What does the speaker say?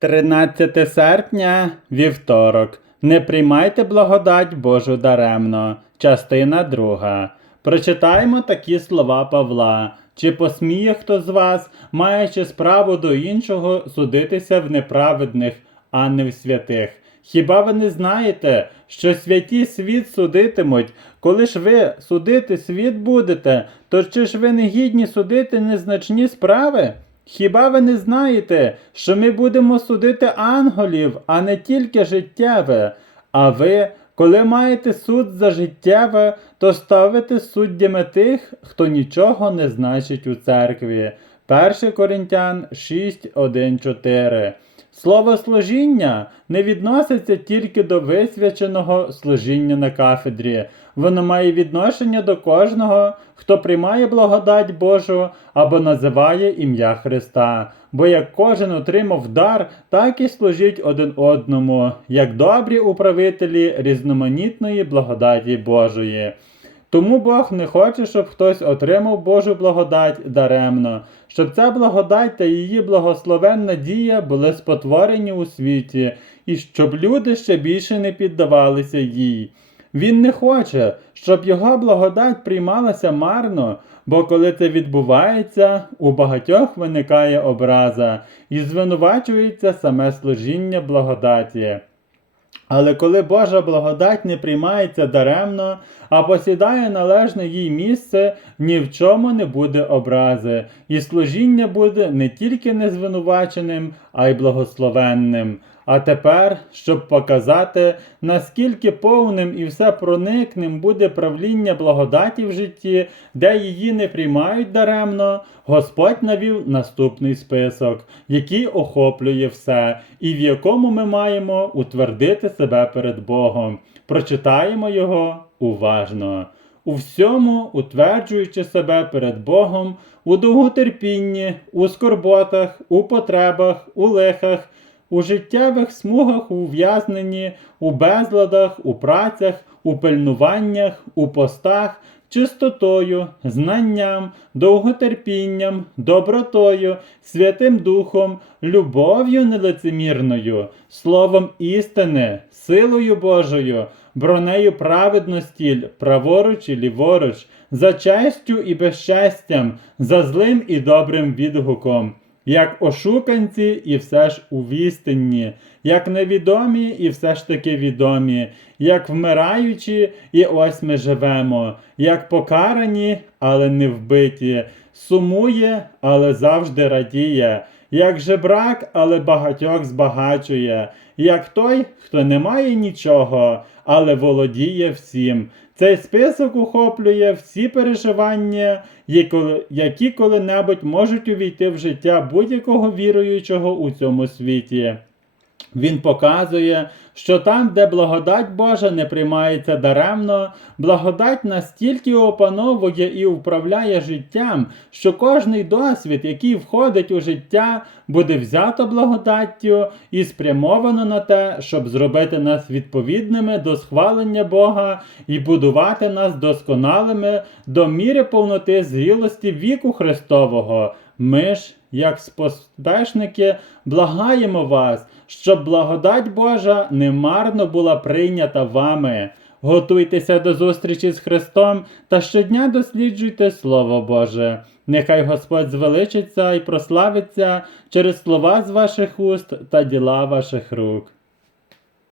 13 серпня, вівторок. Не приймайте благодать Божу даремно. Частина 2. Прочитаємо такі слова Павла. Чи посміє хто з вас, маючи справу до іншого, судитися в неправедних, а не в святих? Хіба ви не знаєте, що святі світ судитимуть? Коли ж ви судити світ будете, то чи ж ви не гідні судити незначні справи? Хіба ви не знаєте, що ми будемо судити ангелів, а не тільки життєве? А ви, коли маєте суд за життєве, то ставите суддями тих, хто нічого не значить у церкві. 1 Коринтян 6, 1, 4. Слово служіння не відноситься тільки до висвяченого служіння на кафедрі. Воно має відношення до кожного, хто приймає благодать Божу або називає ім'я Христа. Бо як кожен отримав дар, так і служіть один одному, як добрі управителі різноманітної благодаті Божої. Тому Бог не хоче, щоб хтось отримав Божу благодать даремно, щоб ця благодать та її благословенна дія були спотворені у світі, і щоб люди ще більше не піддавалися їй. Він не хоче, щоб його благодать приймалася марно, бо коли це відбувається, у багатьох виникає образа і звинувачується саме служіння благодаті. Але коли Божа благодать не приймається даремно, а посідає належне їй місце, ні в чому не буде образи, і служіння буде не тільки незвинуваченим, а й благословенним. А тепер, щоб показати, наскільки повним і всепроникним буде правління благодаті в житті, де її не приймають даремно, Господь навів наступний список, який охоплює все, і в якому ми маємо утвердити себе перед Богом. Прочитаємо його уважно. У всьому, утверджуючи себе перед Богом, у довготерпінні, у скорботах, у потребах, у лихах, у життєвих смугах, у ув'язненні, у безладах, у працях, у пильнуваннях, у постах, чистотою, знанням, довготерпінням, добротою, Святим Духом, любов'ю нелицемірною, словом істини, силою Божою, бронею праведності, праворуч і ліворуч, за честю і безчестям, за злим і добрим відгуком як ошуканці і все ж увістинні, як невідомі і все ж таки відомі, як вмираючі, і ось ми живемо, як покарані, але не вбиті, сумує, але завжди радіє, як жебрак, але багатьох збагачує, як той, хто не має нічого, але володіє всім. Цей список охоплює всі переживання, які коли-небудь можуть увійти в життя будь-якого віруючого у цьому світі. Він показує, що там, де благодать Божа не приймається даремно, благодать настільки опановує і управляє життям, що кожний досвід, який входить у життя, буде взято благодаттю і спрямовано на те, щоб зробити нас відповідними до схвалення Бога і будувати нас досконалими до міри повноти зрілості віку Христового. Ми ж, як споспешники, благаємо вас, щоб благодать Божа немарно була прийнята вами. Готуйтеся до зустрічі з Христом та щодня досліджуйте Слово Боже. Нехай Господь звеличиться і прославиться через слова з ваших уст та діла ваших рук.